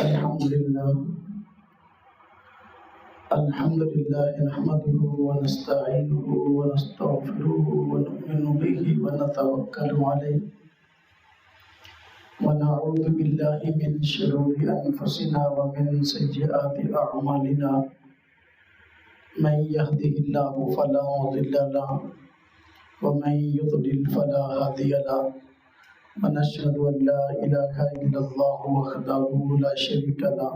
الحمد لله نحمده ونستعينه ونستغفره ونؤمن به ونتوكل عليه ونعوذ بالله من شرور أنفسنا ومن سيئات أعمالنا من يهده الله فلا مضل له ومن يضلل فلا هادي له ونشهد أن لا إله إلا الله وحده لا شريك له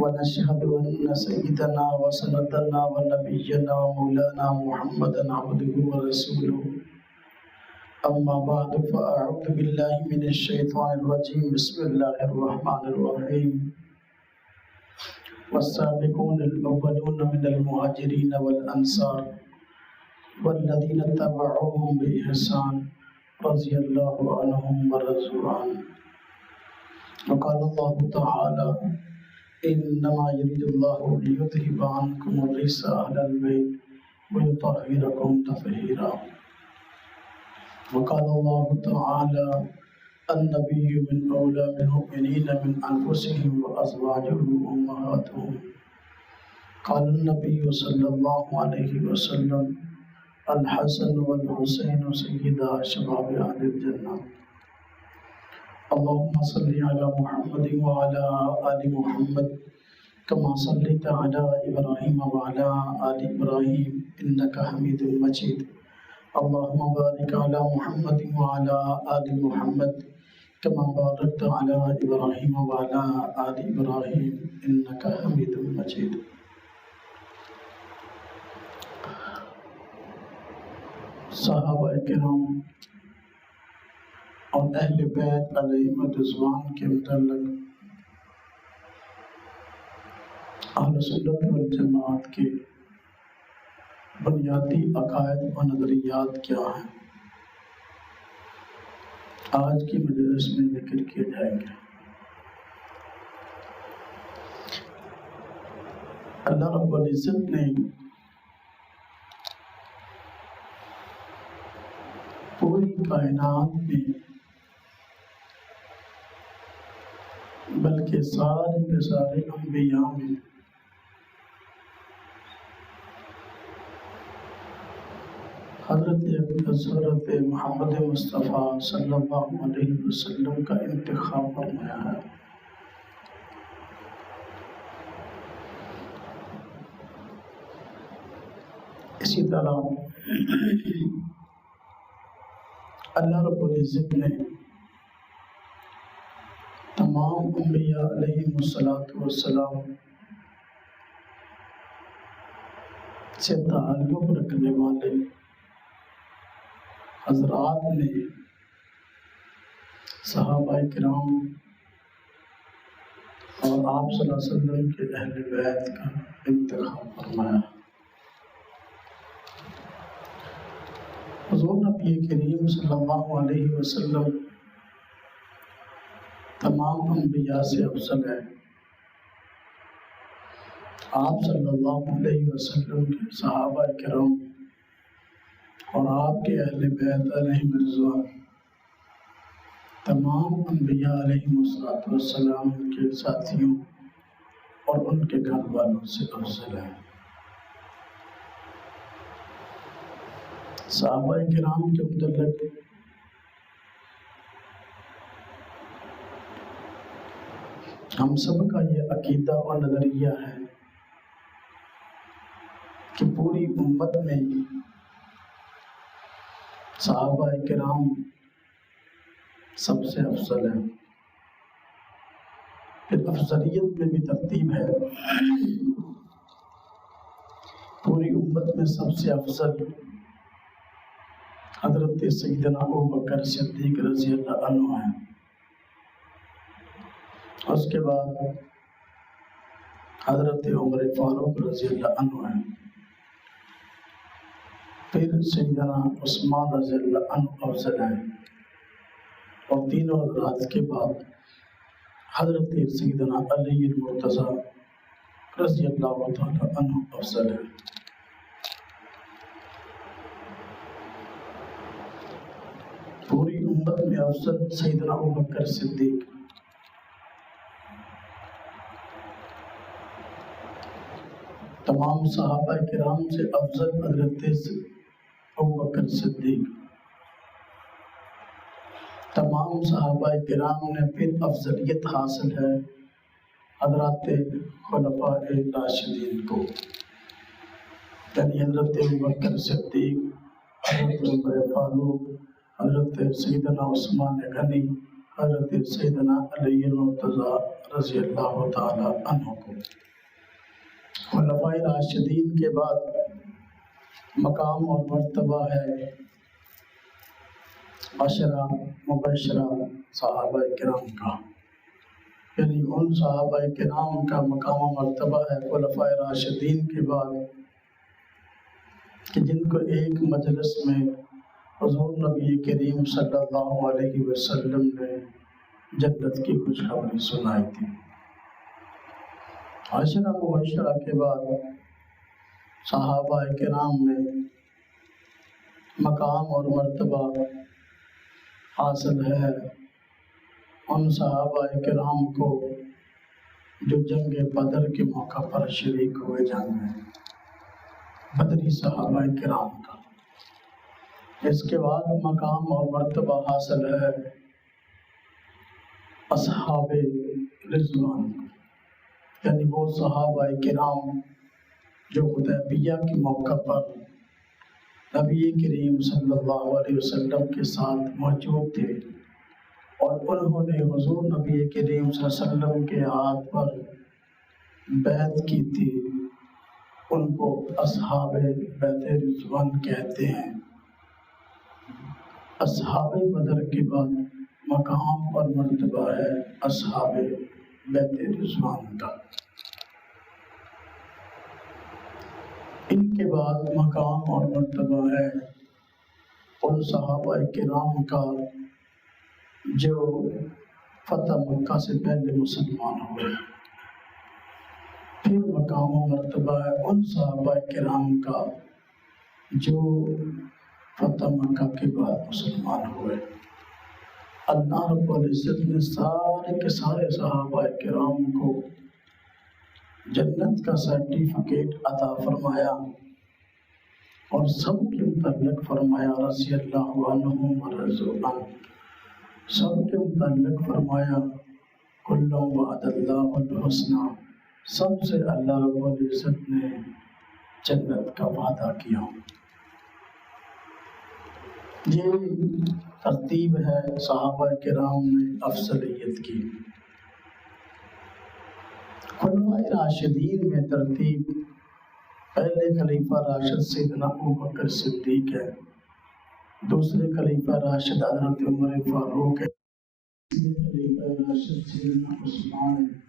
ونشهد أن سيدنا وسندنا ونبينا ومولانا محمدا عبده ورسوله أما بعد فأعوذ بالله من الشيطان الرجيم بسم الله الرحمن الرحيم والسابقون الأولون من المهاجرين والأنصار والذين اتبعوهم بإحسان رضي الله عنهم ورضوا عنه وقال الله تعالى إنما يريد الله ليذهب عنكم الرجس أهل البيت ويطهركم تطهيرا وقال الله تعالى النبي من أولى بالمؤمنين من أنفسهم وأزواجه أمهاتهم قال النبي صلى الله عليه وسلم الحسن والحسين سيدا شباب أهل الجنة اللهم صل على محمد وعلى آل محمد كما صليت على إبراهيم وعلى آل إبراهيم إنك حميد مجيد اللهم بارك على محمد وعلى آل محمد كما باركت على إبراهيم وعلى آل إبراهيم إنك حميد مجيد صحابہ کرام اور اہل بیت علیہم رضوان کے متعلق اہل سنت والجماعت کے بنیادی عقائد و نظریات کیا ہیں آج کی مجلس میں ذکر کیے جائیں گے۔ اللہ رب العزت نے پوری کائنات میں بلکہ سارے کے سارے انبیاء میں حضرت محمد مصطفیٰ صلی اللہ علیہ وسلم کا انتخاب فرمایا ہے۔ اسی طرح اللہ رب العزت نے تمام انبیاء علیہم السلام سے تعلق رکھنے والے حضرات نے صحابہ کرام اور آپ صلی اللہ علیہ وسلم کے اہل بیت کا انتخاب فرمایا۔ حضور نبی کریم صلی اللہ علیہ وسلم تمام انبیاء سے افضل ہے۔ آپ صلی اللہ علیہ وسلم کے صحابہ کرام اور آپ کے اہل بیت علیہم رضوان تمام انبیاء علیہم السلام کے ساتھیوں اور ان کے گھر والوں سے افضل ہے۔ صحابہ کرام کے متعلق ہم سب کا یہ عقیدہ اور نظریہ ہے کہ پوری امت میں صحابہ کرام سب سے افضل ہیں۔ پھر افضلیت میں بھی ترتیب ہے، پوری امت میں سب سے افضل حضرت سیدنا ابوبکر صدیق رضی اللہ عنہ ہیں، اس کے بعد حضرت عمر فاروق رضی اللہ عنہ ہیں، پھر سیدنا عثمان رضی اللہ عنہ افضل ہیں، اور تینوں حضرات کے بعد حضرت سیدنا علی المرتضیٰ رضی اللہ تعالی عنہ افضل ہیں۔ پوری امت میں افضل سیدنا ابوبکر صدیق تمام صحابہ کرام سے افضل حضرت ابوبکر صدیق، تمام صحابہ کرام نے پھر افضلیت حاصل ہے حضرات خلفاء راشدین کو، یعنی حضرت ابوبکر صدیق، حضرت عمر فاروق، حضرت سیدنا عثمان غنی، حضرت سیدنا علی المرتضیٰ رضی اللہ تعالی عنہ کو۔ خلفاء راشدین کے بعد مقام اور مرتبہ ہے عشرہ مبشرہ صحابہ کرام کا، یعنی ان صحابہ کرام کا مقام و مرتبہ ہے خلفاء راشدین کے بعد کہ جن کو ایک مجلس میں حضور نبی کریم صلی اللہ علیہ وسلم نے جنت کی خوشخبری سنائی تھی۔ عشرہ مبشرہ کے بعد صحابہ کرام میں مقام اور مرتبہ حاصل ہے ان صحابہ کرام کو جو جنگ بدر کے موقع پر شریک ہوئے، جنگ میں بدری صحابہ کرام کا۔ اس کے بعد مقام اور مرتبہ حاصل ہے اصحاب رضوان، یعنی وہ صحابہ کرام جو حدیبیہ کے موقع پر نبی کریم صلی اللہ علیہ وسلم کے ساتھ موجود تھے اور انہوں نے حضور نبی کریم صلی اللہ علیہ وسلم کے ہاتھ پر بیعت کی تھی، ان کو اصحاب بیعت رضوان کہتے ہیں۔ اصحاب بدر کے بعد مقام اور مرتبہ ہے اصحاب بیعت رضوان کا۔ ان کے بعد مقام اور مرتبہ ہے ان صحابہ کرام کا جو فتح مکہ سے پہلے مسلمان ہوئے۔ پھر مقام و مرتبہ ہے ان صحابہ کرام کا جو فتح مکہ کے بعد مسلمان ہوئے۔ اللہ رب العزت نے سارے کے سارے صحابہ کرام کو جنت کا سرٹیفکیٹ عطا فرمایا اور سب کے متعلق فرمایا رضی اللہ عنہم ورضوا عنہ، سب کے متعلق فرمایا کل وعد اللہ الحسنى، سب سے اللہ رب العزت نے جنت کا وعدہ کیا۔ یہ ترتیب ہے صحابہ کرام میں افضلیت کی۔ خلفاء راشدین میں ترتیب پہلے خلیفہ راشد سیدنا ابوبکر صدیق ہے، دوسرے خلیفہ راشد حضرت عمر فاروق ہے، تیسرے خلیفہ راشد سیدنا عثمان ہے،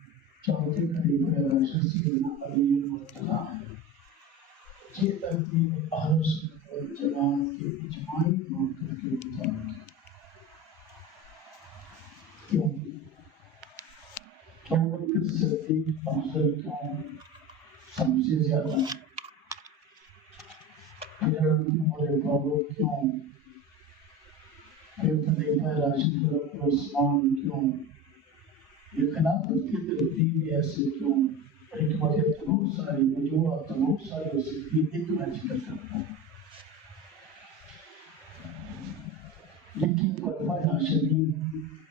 چوتھے خلیفہ راشد سیدنا علی المرتضیٰ ہے۔ یہ ترتیب اہل سنت والجماعت کے اجماعی موقف کے مطابق ہے۔ کیوں؟ ابوبکر صدیق افضل کیوں؟ سب سے زیادہ۔ پھر عمر فاروق کیوں؟ پھر خلیفہ راشد حضرت عثمان کیوں؟ یہ خلافت کی ترتیب ایسے کیوں؟ حکمت بہت ساری، وجوہات بہت ساری ہو سکتی ہے، ایک میں ذکر کرتا ہوں۔ لیکن خلفاء راشدین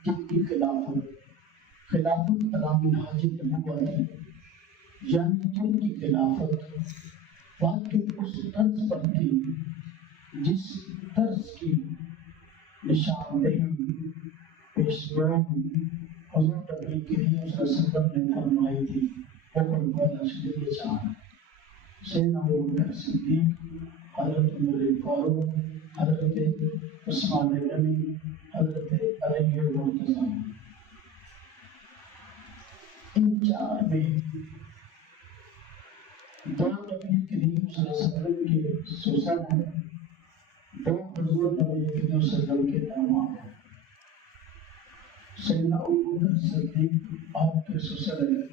جن کی خلافت علی منہاج النبوہ تھی، یعنی جن کی خلافت واقعی اس طرز پر تھی جس طرز کی نشاندہی پیشگوئی حضور نبی کریم صلی اللہ علیہ وسلم نے فرمائی تھی، وہ خلفاء راشدین یہ چار: سیدنا ابوبکر صدیق، حضرت عمر فاروق، حضرت عثمان غنی، حضرت علی المرتضیٰ۔ ان چار میں دو نبی کریم صلی اللہ علیہ وسلم کے سوسن ہیں، دو حضور نبی کریم صلی اللہ علیہ وسلم کے داماد ہیں۔ سیدنا ابوبکر صدیق آپ کے سوسن ہیں،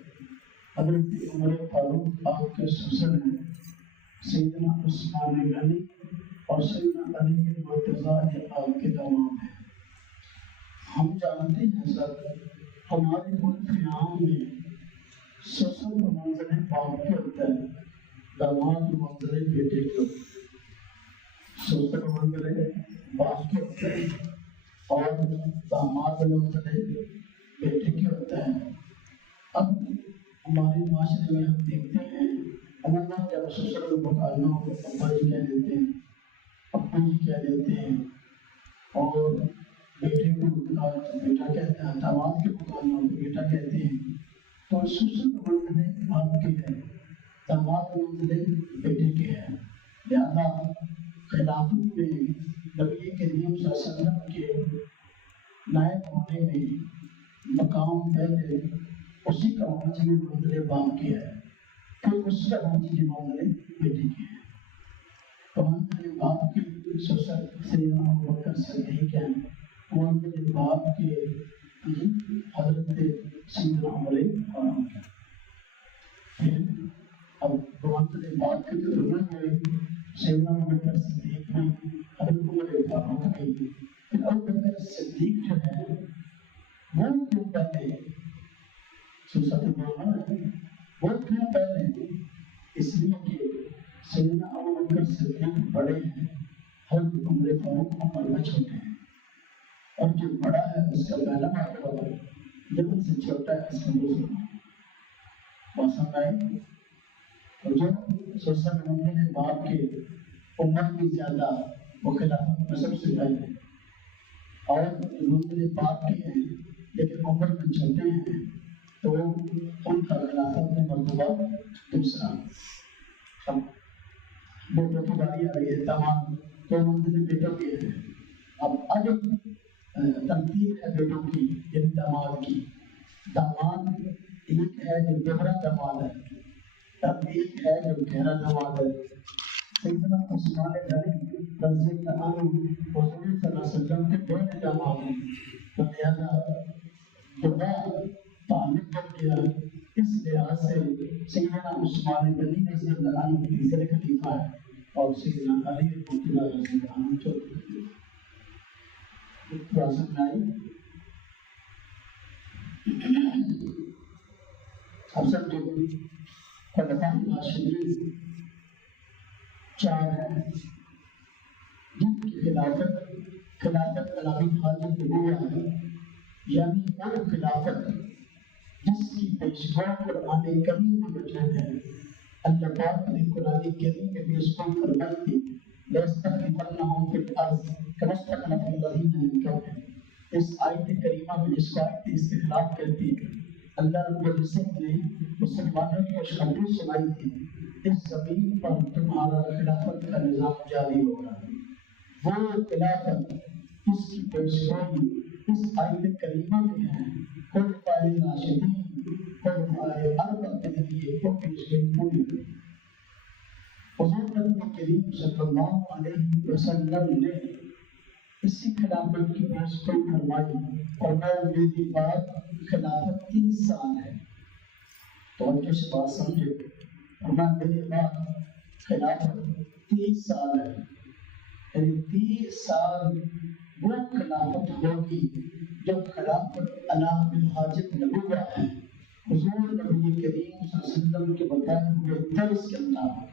حضرت عمر فاروق آپ کے سوسن ہیں، سیدنا عثمان غنی اور سیدنا علی المرتضیٰ آپ کے داماد ہیں۔ ہم جانتے ہیں سر، ہمارے ملک عام میں سوسن کا منظر باپ کے ہوتا ہے، داماد منزلے بیٹے کے سوچ منزلے باپ کے ہوتے ہیں اور داماد منزلے بیٹے کے ہوتے ہیں۔ اب ہمارے معاشرے میں ہم دیکھتے ہیں عموماً جب سسر مکالمہ کو ابا جی کہہ دیتے ہیں، ابو جی کہہ دیتے ہیں، اور بیٹے کو بیٹا کہتے ہیں، داماد کے مکالمہ کو بیٹا کہتے ہیں، تو سسر منزلے باپ کے ہیں، داماد منزلے بیٹے کے ہیں۔ لہذا خلافت میں نبی کریم صلی اللہ علیہ وسلم کے نائب ہونے میں مقام پہلے اسی کا منزل منزل باپ کے ہے، پھر اس کا منزل منزل بیٹے کے ہے۔ تو منزل باپ کے سسر سیدنا ابوبکر صدیق ہیں، منزل باپ کے حضرت سیدنا عمر فاروق ہیں۔ پھر اب منزل باپ کے جو دنیا میں سیدنا ابوبکر صدیق ہیں، حضرت عمر فاروق ہیں، پھر ابوبکر صدیق جو ہے وہ کیوں پہلے سوسط بولنا ہے، وہ کیوں پہلے؟ اس لیے کہ سیدنا ابوبکر صدیق بڑے ہیں، حضرت عمر فاروق عمر میں چھوٹے ہیں، اور جو بڑا ہے اس کا پہلا مرتبہ ہے، جب ان سے چھوٹا ہے اس کا دوسرا۔ پسند آئی؟ تو جو سوسط منزل باپ کے عمر بھی زیادہ وہ خلافت میں سب سے پہلے، اور منزل باپ کے ہیں لیکن عمر میں چھوٹے ہیں تو ان کا خلافت میں مرتبہ دوسرا۔ اب بیٹوں کی باری آ گئی ہے، داماد تو منزل بیٹوں کے ہیں۔ اب ترتیب ہے بیٹوں کی، یعنی داماد کی۔ داماد ایک ہے جو دوہرا داماد ہے، اب ایک ہے جو گہرا داماد ہے۔ سیدنا عثمان غنی رضی اللہ عنہ حضور صلی اللہ علیہ وسلم کے بڑے داماد ہیں، تو لہذا دوہرا تعلق بن گیا۔ اس لحاظ سے سیدنا عثمان غنی رضی اللہ عنہ تیسرے خلیفہ ہے اور سیدنا علی رضی اللہ عنہ چوتھے خلیفہ۔ بات سمجھ آئی؟ اب سمجھو خلفاء راشدین چار ہیں جن کی خلافت علامہ حاجت نبوہ ہے، یعنی وہ خلافت جس کی پیشوا قرآن کریم میں موجود ہے۔ اللہ پاک نے قرآن کریم میں بھی اس کو فرمائی تھی، لَيَسْتَخْلِفَنَّهُمْ فِي الْأَرْضِ كَمَا اسْتَخْلَفَ الَّذِينَ مِن قَبْلِهِمْ۔ اس آیت کریمہ میں جس کو آیت استخلاف کہتی ہے، اللہ رب العزت نے مسلمانوں کی خوشخبری سنائی تھی، اس زمین پر تمہارا خلافت کا نظام جاری ہوگا۔ وہ خلافت اس کی پیشگوئی اس آیت کریمہ میں ہے، خلفائے راشدین، خلفائے اربعہ کے لیے وہ پیشگوئی پوری ہوئی۔ حضور نبی کریم صلی اللہ علیہ وسلم نے اسی خلافت کی پیشگوئی فرمائی، فرمایا میری بات خلافت 30 سال ہے۔ توجہ سے بات سمجھے، فرمایا میری بات خلافت 30 سال ہے، یعنی 30 سال وہ خلافت ہوگی جو خلافت علامہ حاجت نبوہ ہے، حضور نبی کریم صلی اللہ علیہ وسلم کے بتائے ہوئے طرز کے مطابق،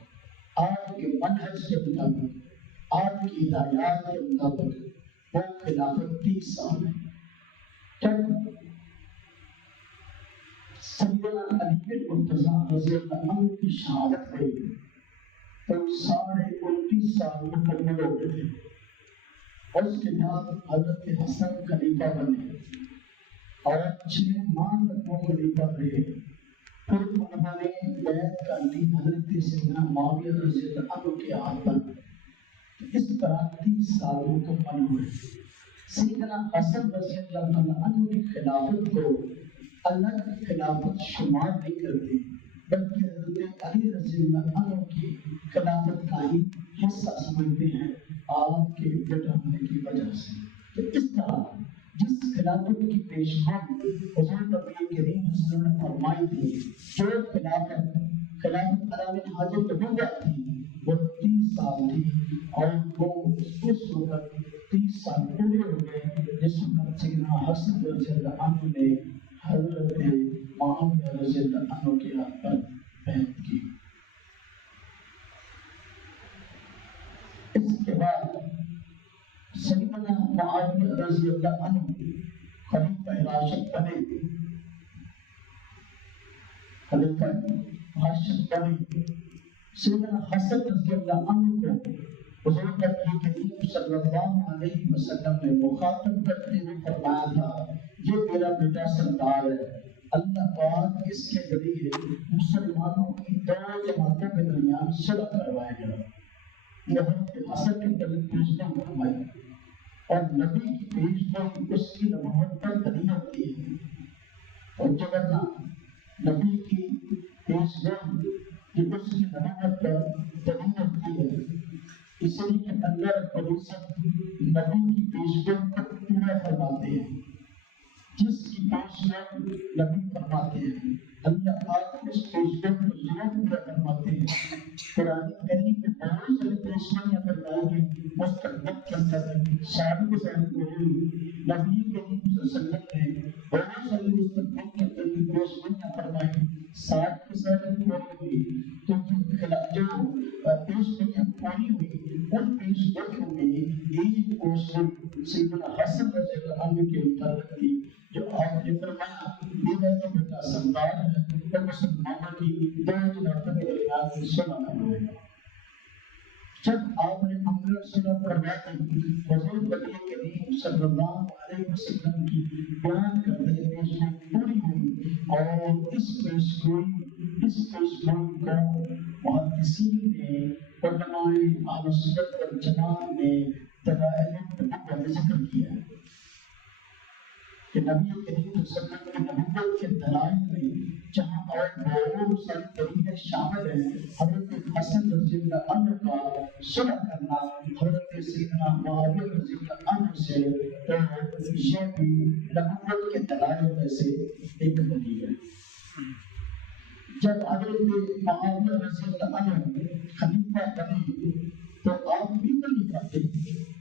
آپ کے منہج کے مطابق، آپ کی ہدایات کے مطابق وہ خلافت 30 سال ہے۔ جب سیدنا علی بن مرتضیٰ رضی اللہ عنہ کی شہادت ہوئی تو 29 سال مکمل ہو گئے تھے، اور اس کے بعد حضرت حسن خلیفہ بنے اور 6 ماہ تک وہ خلیفہ رہے۔ پھر انہوں نے بیعت کر لی حضرت سیدنا معاویہ رضی اللہ عنہ کے ہاتھ پر۔ اس طرح 30 سال مکمل ہوئے۔ سیدنا حسن رضی اللہ عنہ کی خلافت کو الگ خلافت شمار نہیں کرتے، بلکہ حضرت علی رضی اللہ عنہ کی خلافت کا ہی حصہ سمجھتے ہیں آپ کے بیٹا ہونے کی وجہ سے۔ تو اس طرح جس خلافت کی پیشگوئی حضور نبی کریم صلی اللہ علیہ وسلم نے فرمائی تھی، جو خلافت علامہ حاجت نبوہ تھی، وہ 30 سال تھی، اور وہ اس وقت 30 سال پورے ہو گئے جس وقت سیدنا حسن رضی اللہ عنہ نے حضرت معاویہ رضی اللہ عنہ کے ہاتھ پر بیعت کی۔ سیدنا معاویہ رضی اللہ عنہ خلیفہ راشد بنے، خلیفہ راشد بنے۔ سیدنا حسن رضی اللہ عنہ کو حضور نبی کریم صلی اللہ علیہ وسلم نے مخاطب کرتے ہوئے فرمایا تھا یہ میرا بیٹا سردار ہے، اللہ پاک اس کے ذریعے مسلمانوں کی دو جماعتوں کے درمیان صلح کروائے گا۔ حضرت حسن کے طرف پیشگوئی فرمائی اور نبی کی پیشگوئی اس کی نبوت پر دلیل ہوتی ہے، اور جگرنا نبی کی پیشگوئی یہ اس کی نبوت پر دلیل ہوتی ہے، اس لیے کہ اللہ رب العزت نبی کی پیشگوئی کو پورا فرماتے ہیں۔ جس کی پیشگوئی نبی فرماتے ہیں اللہ پاک اس پیشگوئی کو ضرور پورا فرماتے ہیں۔ قرآن کریم میں بہت ساری پیشگوئیاں فرمائی گئی مستقبل کے اندر، ساری کے ساری نبی کریم صلی اللہ علیہ وسلم نے بہت ساری مستقبل کے اندر پیشگوئیاں فرمائی، ساری کے ساری پوری ہوئی۔ تو جو پیشگوئیاں پوری ہوئی ان پیشگوئیوں میں ایک پیشگوئی سیدنا حسن رضی اللہ عنہ کے متعلق تھی، جو آپ نے فرمایا میرا یہ بیٹا سردار ہے اور مسلمانوں کی دو جماعتوں کے درمیان صلح کروائے گا۔ جب آپ نے امر صلح فرمائی حضور نبی کریم صلی اللہ علیہ وسلم کی بیان کرتے ہوئے پیشگوئی پوری ہوئی، اور اس پیشگوئی کو محدثین نے، علماء اہل سنت والجماعت نے دلائل نبوت میں ذکر کیا ہے کہ نبی کریم صلی اللہ علیہ وسلم کی نبوت کے دلائل میں جہاں اور بہت ساری دلیلیں شامل ہیں، حضرت حسن رضی اللہ عنہ کا صلح کرنا حضرت سیدنا معاویہ رضی اللہ عنہ سے، تو یہ بھی نبوت کے دلائل میں سے ایک دلیل ہے۔ جب حضرت معاویہ رضی اللہ عنہ خلیفہ بنے تو آپ بھی خلیفہ تھے،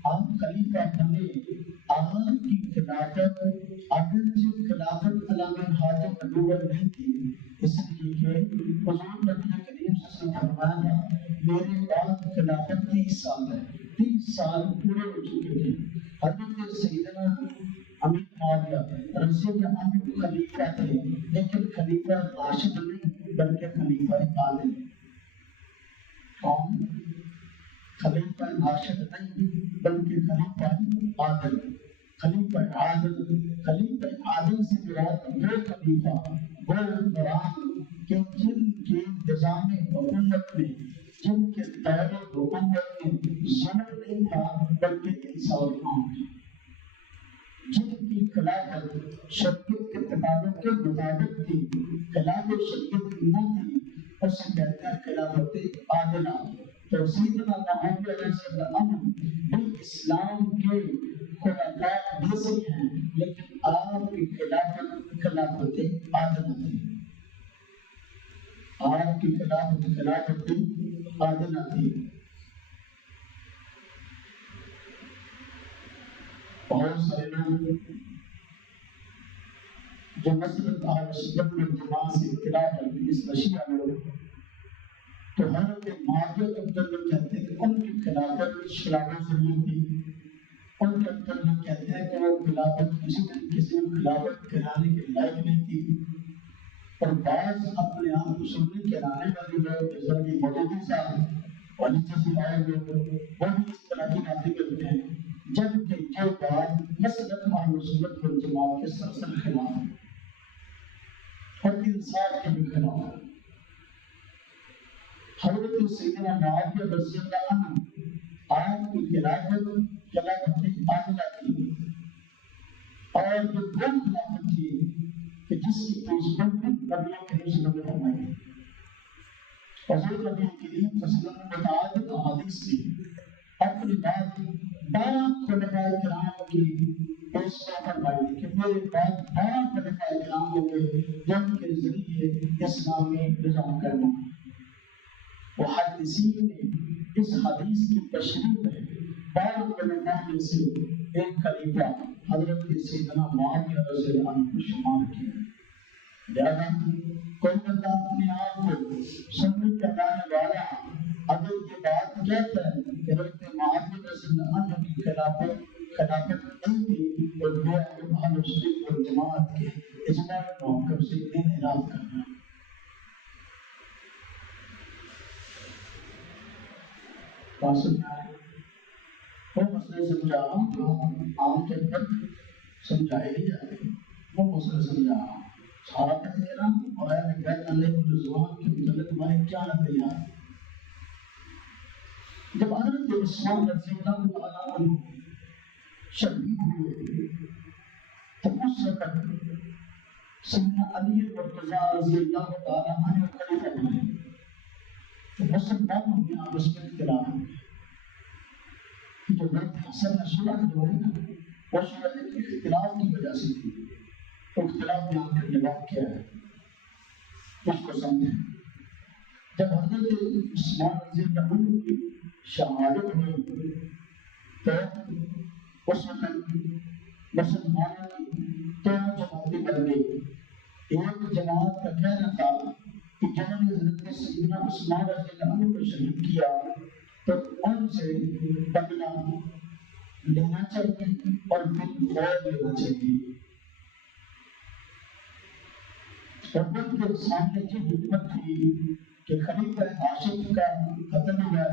آپ خلیفہ بنے، آپ کی خلافت اگرچہ خلافت علامہ حاجت نبوت نہیں تھی، اس لیے کہ حضور نبی کریم صلی اللہ علیہ وسلم نے فرمایا میرے بعد خلافت 30 سال ہے، 30 سال پورے ہو چکے تھے۔ حضرت سیدنا امیر معاویہ رضی اللہ عنہ خلیفہ تھے، لیکن خلیفہ راشد نہیں بلکہ خلیفہ عادل۔ کون؟ خلیفہ راشد نہیں بلکہ خلیفہ عادل۔ خلیفہ عادل سے مراد وہ خلیفہ، وہ حکمران کہ جن کے نظام حکومت میں، جن کے دور حکومت میں ظلم نہیں تھا بلکہ انصاف تھا، جن کی خلافت شریعت کے تقاضوں کے مطابق تھی، خلافت شریعت نہ تھی، اسے کہتے ہیں خلافت عادلہ۔ تو سیدنا معاویہ رضی اللہ عنہ بھی اسلام کے خلفاء میں سے ہیں، لیکن آپ کی خلافت عادلہ تھی، آپ کی خلافت عادلہ تھی۔ بہت سارے لوگ جو مسلک اہل سنت والجماعت سے اختلاف رکھتے اس مشیعہ لوگ، تو حضرت معاویہ کے متعلق کہتے ہیں کہ ان کی خلافت ضروری تھی، ان کے متعلق کہتے ہیں کہ وہ خلافت کسی طریقے سے خلافت کرانے کے لائق نہیں تھی، اور بعض اپنے آپ کو سنت کرانے والے لوگ جیسا کہ مودودی صاحب اور جیسے اور لوگ وہ بھی اس طرح کی باتیں کرتے ہیں، جبکہ یہ بات مسلک اہل سنت والجماعت کے سراسر خلاف ہے اور انصاف کے بھی خلاف ہے۔ حضرت سیدنا معاویہ رضی اللہ عنہ آپ کی خلافت عادلہ تھی، اور یہ وہ خلافت تھی کہ جس کی پیشگوئی نبی کریم صلی اللہ علیہ وسلم نے فرمائی۔ حضور نبی کریم صلی اللہ علیہ وسلم نے متعدد احادیث میں اپنی بات 12 خلفائے کرام کی پیشگوئی فرمائی کہ میرے بعد 12 خلفائے کرام ہوں گے جن کے ذریعے اسلامی نظام قائم ہوگا۔ محدثین نے اس حدیث کی تشریح میں 12 خلفاء میں سے ایک خلیفہ حضرت سیدنا معاویہ رضی اللہ عنہ کو شمار کیا۔ لہذا کوئی بندہ اپنے آپ کو سنت کہلانے والا اگر یہ بات کہتا ہے کہ حضرت معاویہ رضی اللہ عنہ کی خلافت خلافت نہیں تھی اور اہل سنت والجماعت کے اجماعی موقف سے انحراف کرنا. بات سمجھا رہے وہ مسئلے سمجھا رہا ہوں جو عام طور پر سمجھائے نہیں جاتے. وہ مسئلہ سمجھا رہا ہوں. صحابہ کرام اور اہل بیت علیہ الرضوان کے متعلق ہمارے کیا نظریات. جب حضرت عثمان رضی اللہ تعالیٰ عنہ شہید ہوئے تو اس وقت سیدنا علی مرتضیٰ رضی اللہ تعالیٰ عنہ خلیفہ بنے تو مسلمانوں میں آپس میں اختلاف ہو گیا. جو بات حسن رسولہ کی دواری نا وہ صورت اختلاف کی وجہ سے تھی. تو اختلاف بیان کرنے بات کیا ہے اس کو سمجھیں. جب حضرت عثمان رضی اللہ عنہ کی شہادت ہوئی تو اس وقت مسلمانوں کی تین جماعتیں بن گئی. ایک جماعت کا کہنا تھا کہ جنہوں نے حضرت سیدنا عثمان رضی اللہ عنہ کو شہید کیا تو ان سے بدلہ لینا چاہیے اور پھر فوج لینا چاہیے. اور ان کے سامنے کی حکمت تھی کہ خلیفہ ہاشم کا ختم ہوا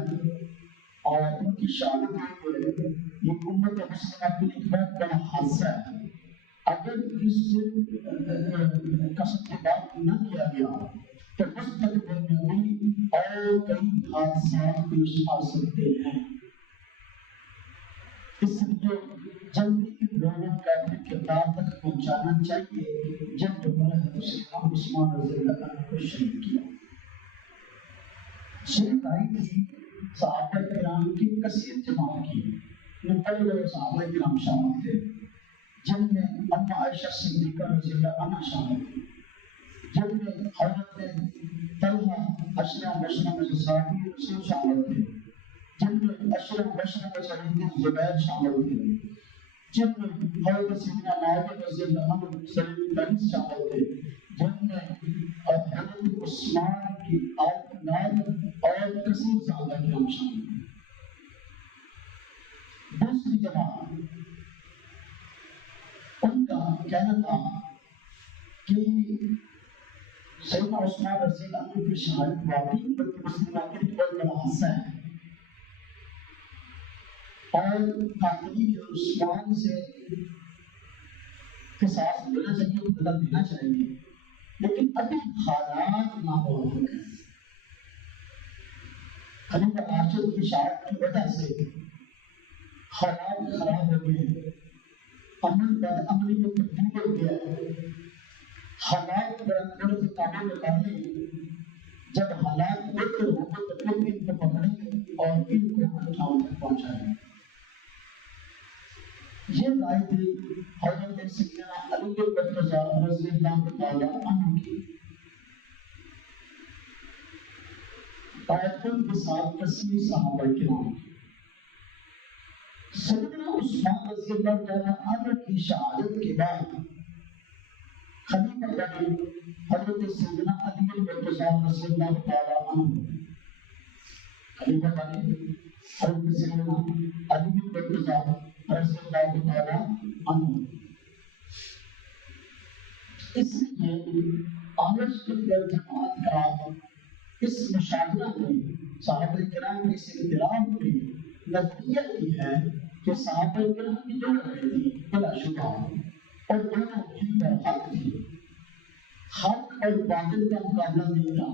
اور ان کی شہادت ہوئی. یہ امت مسلمہ کے لیے بہت بڑا حادثہ ہے. اگر اس قسم کے بات نہ کیا گیا تو مستقبل میں بھی اور کئی حادثات پیش آ سکتے ہیں. اس لیے جلدی ان لوگوں کا اپنے کردار تک پہنچانا چاہیے جن لوگوں نے عثمان رضی اللہ عنہ کو شہید کیا. شہید آئی تھی صحابہ کرام کی کثیر جماعت کی. بڑے بڑے صحابہ کرام شامل تھے جن میں اما عائشہ صدیقہ رضی اللہ عنہا شامل تھی, جن میں حضرت طلحہ اشرا بشرا میں صحابی رسول شامل تھے, جن میں اشرا بشرا میں سعید زبیر شامل تھے, جن میں حضرت سیدنا معاویہ رضی اللہ عنہ سلیم تنس شامل تھے, جن میں حضرت عثمان کی آیت اور کثیر صحابہ کرام شامل تھے. دوسری جماعت ان کا کہنا تھا کہ سیدنا عثمان رضی اللہ عنہ کی شہادت واقعی بلکہ مسلمہ کے لیے بہت بڑا حادثہ ہے اور قاتل عثمان سے قصاص لینا چاہیے, بدلہ دینا چاہیے, لیکن ابھی حالات ناموافق ہیں. خلیفہ راشد کی شہادت کی وجہ سے حالات خراب ہو گئے, عمل بعد عملی میں تبدیل ہو گیا. حالات تھوڑے سے قابل میں کر لیں. جب حالات بہتر ہوں گے تو پھر ان کو پکڑیں گے اور ان کو انجام تک پہنچائیں گے. یہ رائے تھی حضرت سیدنا علی مرتضیٰ رضی اللہ تعالیٰ عنہ کی. آیتوں کے ساتھ کثیر صحابہ کرام. سیدنا عثمان رضی اللہ تعالیٰ عنہ کی شہادت کے بعد خلیفہ بنے حضرت سیدنا علی مرتضیٰ رضی اللہ تعالیٰ عنہ. خلیفہ بنے حضرت سیدنا علی مرتضیٰ رضی اللہ تعالیٰ عنہ. اس لیے اہل سنت والجماعت کا اس مشاہدہ میں صحابہ کرام کے اس اختلاف میں نظریہ یہ ہے کہ صحابہ کرام کی جو رائے تھی بلا شبہ اور دونوں ہی برحق تھی. حق اور باطل کا مقابلہ نہیں تھا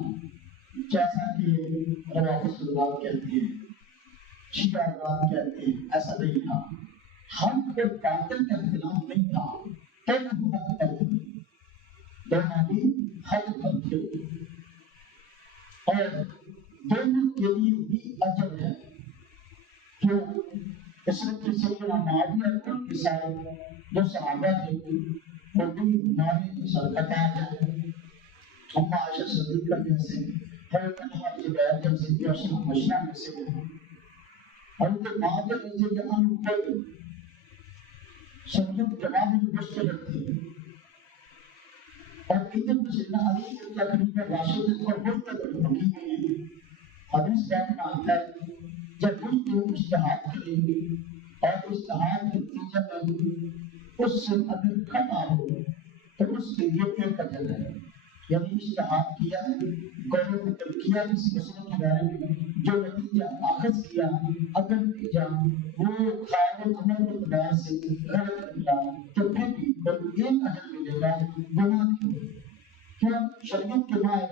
جیسا کہ روافض حضرات کہتے ہیں, شیعہ حضرات کہتے ہیں. ایسا نہیں تھا. حق اور باطل کا اختلاف نہیں تھا, دونوں حق پر تھے, دونوں بھی حق پر تھے اور دونوں کے لیے بھی اجر ہے. جو اس وقت سیدنا معاویہ اور ان کے ساتھ جو صحابہ تھے وہ بھی ہمارے سرکتاج ہیں. اما عائشہ صدیقہ جیسے, حضرت طلحہ زبیر جیسے, اشرا بشرا میں سے ہیں. حضرت معاویہ رضی اللہ عنہ خود شریعت جواب میں مشترک تھے اور ادھر میں سیدنا علی کا خلیفہ راشد اور مستقل فقیہ ہیں. حدیث پاک میں آتا ہے جب مجھ کو اجتہاد کریں گے اور اجتہاد کے نتیجے میں اس سے اگر خطا ہو تو اس کے لیے ایک اجر ہے، یعنی اجتہاد کیا، غور و فکر کیا کسی مسئلے کے بارے میں، جو نتیجہ اخذ کیا، اگر نتیجہ وہ خیر عمل کے اعتبار سے غلط نکلا تو پھر بھی ایک اجر ملے گا، گناہ نہیں ہوگا۔ کیوں؟ شریعت کے ماہر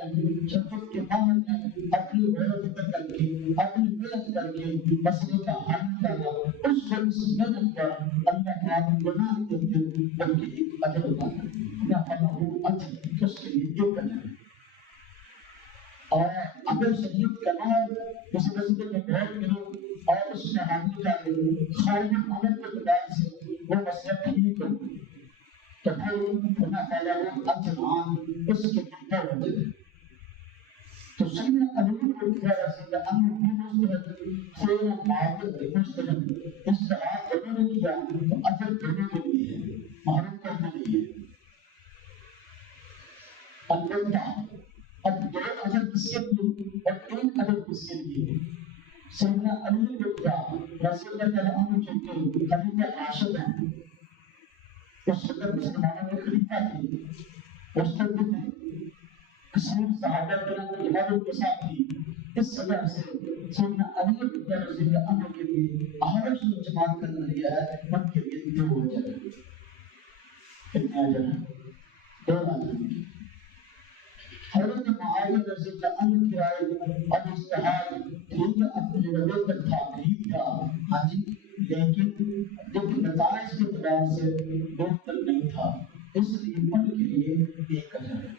نے اپنی غور و فکر کر کے، اپنی محنت کر کے مسئلے کا حل نکالا، اس کو اس محنت پر اللہ تعالیٰ گناہ دیتے بلکہ ایک اجر ہوتا ہے، نہ فلاح اجر، اس کے لیے ایک اجر ہے۔ اور اگر شریعت کا نام کسی مسئلے میں غور کرو اور اس میں حل نکالے، خارج عمل کے اعتبار سے وہ مسئلہ ٹھیک ہو تو پھر اللہ تعالیٰ نے اجران اس کے کتنے وجہ ہے۔ تو سیدنا علی رضی اللہ عنہ بھی مستحق، سیدنا معاویہ بھی مستحق، اجتہاد انہوں نے کیا تو اجر دینے کے لیے ہے، محروم کرنے کے لیے۔ البتہ اب دو اجر کس کے لیے اور ایک اجر کس کے لیے؟ سیدنا علی رضی اللہ عنہ چونکہ خلیفہ راشد ہیں، اس وقت مسلمانوں میں خلیفہ تھے، مستقبل تھے، کثیر صحابہ کرام کی عبادت کے ساتھ تھی، اس وجہ سے سیدنا علی رضی اللہ عنہ کے لیے اہل سنت جماعت کا نظریہ ہے ان کے لیے دو اجر ہیں۔ کتنے اجر ہیں؟ دو اجر ہیں۔ حضرت معاویہ رضی اللہ عنہ کی رائے اور اجتہاد ٹھیک ہے، اپنے وجہ تک تھا، ٹھیک تھا، ہاں جی، لیکن نتائج کے اعتبار سے بہتر نہیں تھا، اس لیے ان کے لیے ایک اجر ہے،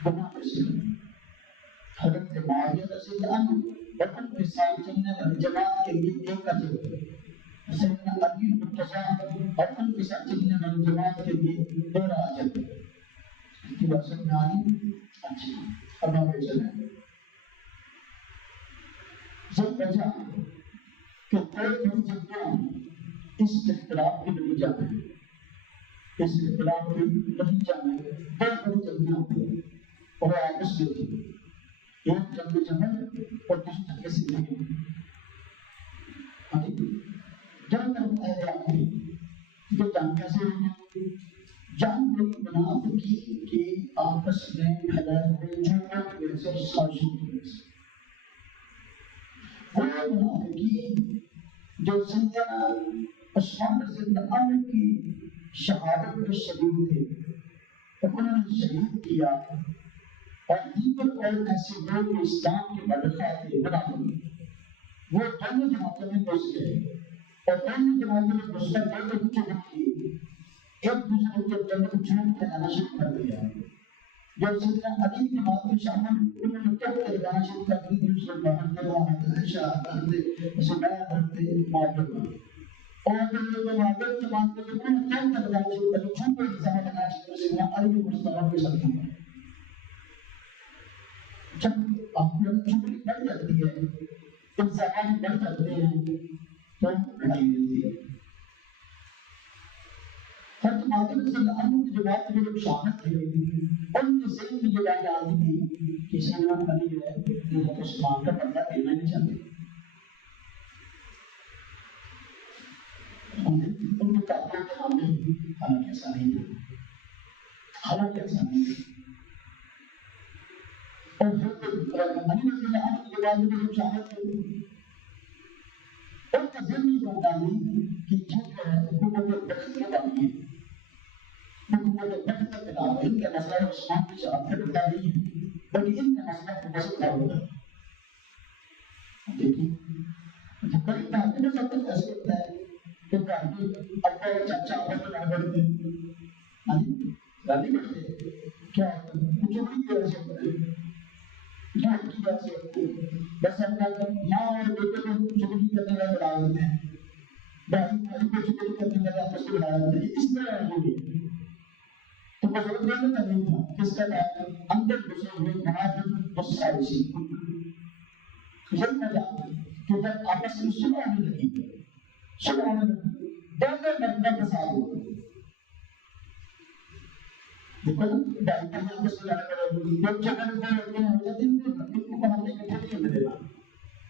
گناہ کسی نہیں۔ حضرت معاویہ رضی اللہ عنہ اور ان کے ساتھ چلنے والی جماعت کے لیے ایک اجر ہے، سیدنا علی مرتضیٰ اور ان کے ساتھ چلنے والی جماعت کے لیے 13 اجر ہے۔ کی بات سمجھ میں آئی؟ اچھی، اب آگے چلیں۔ جب وجہ کہ کوئی بھی جگہ اس اختلاف کے نتیجہ میں، اس اختلاف کے نتیجہ میں دو بڑی جنگیاں ہوئی اور وہ آپس میں تھی، ایک جنگ جمل اور دوسری جنگ سندھی۔ جنگ اہل آخری جو جنگ کیسے ہوئی؟ جنگ منافقین کے آپس میں پھیلائے ہوئے جھوٹوں کی وجہ سے اور سازشوں کی وجہ سے، وہ منافقین جو سیدنا عثمان رضی اللہ عنہ کی شہادت میں شریک تھے، انہوں نے شہید کیا، اور دیگر اور ایسے لوگ جو اسلام کے مدخل تھے منافق، وہ دونوں جماعتوں میں گھس گئے اور دونوں جماعتوں میں گھس کر دونوں چغل کیے، ایک دوسرے کے جنگ جھوٹ پھیلانا شروع کر دیا۔ جب سیدنا علی کی بات میں شامل انہوں نے کیا لگانا شروع کر دی، دوسرے بہت عائشہ بہت زبیر بہت معاویہ، اور جب یہ معاویہ کی بات کرتے ہیں انہوں نے کیا لگانا شروع کر دی، جھوٹ پر الزام لگانا شروع کر سیدنا علی مصطفیٰ کے ساتھ ہوا۔ جب آپ کو چگلی بڑھ جاتی ہے، الزامات بڑھ جاتے ہیں تو لڑائی ہوتی ہے۔ حضرت معاویہ رضی اللہ عنہ کی جو بات میں لوگ شامل تھے، ان کے ذہن میں یہ بات آ رہی تھی کہ سیدنا علی جو ہے حضرت عثمان کا بدلہ لینا نہیں چاہتے، ان کے کافروں کے حامل، حالانکہ ایسا نہیں ہے، حالانکہ ایسا نہیں ہے۔ اور حضرت علی رضی اللہ عنہ کی جو بات میں لوگ شامل تھے، ان کے ذہن میں یہ بات آ رہی کہ ٹھیک ہے حکومت بخت کے بانی ہے، حکومت بخت کے خلاف ان کا مسئلہ عثمان کی شہادت کا بتا نہیں ہے، بلکہ ان کا مسئلہ حکومت کا ہوتا ہے۔ دیکھیں جو بڑی بات میں سب کچھ ایسے ہوتا ہے کہ گاڑی ابا اور چاچا آپس میں نہ بڑھتے، گاڑی بڑھتے کیا ہوتا ہے، کچھ بھی کی وجہ سے ہوتا ہے، جھوٹ کی وجہ سے ہوتا ہے، بس اپنا ماں اور بیٹے کو چگلی کرنے والا بڑھا دیتے ہیں، بھائی بھائی کو چگلی کرنے والا آپس میں بڑھا دیتے ہیں، اس طرح ہوئی تو بزرگ دینے کا نہیں تھا، کس کا تھا؟ اندر گھسے ہوئے منافق اور سازشی۔ یہ وجہ کہ جب آپس میں صلح ہونے لگی، صلح ہونے لگی، دونوں مرتبہ فساد ہوا۔ دیکھو نا بھائی بھائی آپس میں لڑ پڑے، لوگ جھگڑ ہوتے ہیں، ان کو ہم نے کٹھے نہیں ملے گا،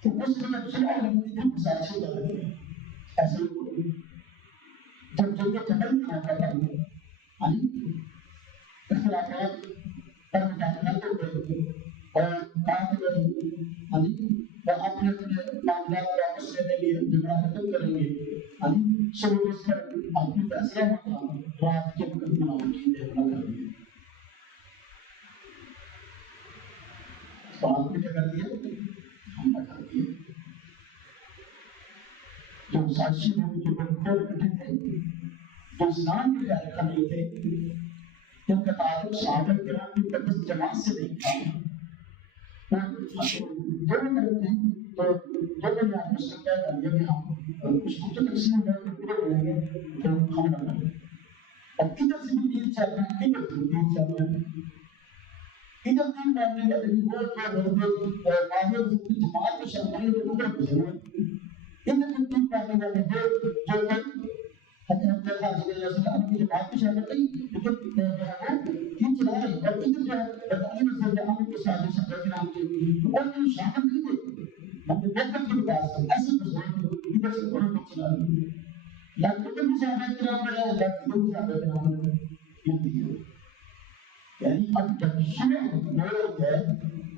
تو اس میں جب صلح ہونے لگی تھی فساد سے ڈر گئے، ایسے جب جنگ قتل میں موقع پر اختلافات پر مداخلت ہو گئے اور بات گئی وہ اپنے معاملات واپس لینے کے لیے جھگڑا ختم کریں گے شروع اس پر اپنی فیصلہ ہوتا رات کے وقت مناؤں کی حملہ کر دیا بات میں کیا کر دیا حملہ کر دیا جو سازشی لوگ جو بڑے اکٹھے تھے جو اسلام کے پیارے خلیل تھے جن کا تعلق صحابہ کرام کی مقدس جماعت سے نہیں تھا جو کرتے ہیں تو جو میں آپ کو سمجھا کر دیا کہ ہم کچھ کچھ تقسیم کر کے پورے بولیں گے تو ہم نہ کریں اور ادھر سے بھی دین چل رہا ہے ادھر سے بھی دین چل رہا ہے ادھر دین ماننے والے بھی بہت معاذ جماعت میں شامل ہیں جو اوپر گزرے ادھر دین ماننے والے جو حضرت حاضر اللہ صلی اللہ علیہ وسلم کی جماعت میں شامل نہیں لیکن دین چلا رہے ہیں اور ادھر جو ہے علی رضی اللہ عنہ کے ساتھ صحابہ کرام کے اور جو شامل نہیں تھے ہم نے بہت کی بات کی ایسے بزرگ ادھر سے بڑے دین چلا رہے ہیں لیکن ادھر بھی صحابہ کرام میں رہے لیکن ادھر بھی صحابہ کرام میں رہے یعنی اب جب شروع لوگ ہے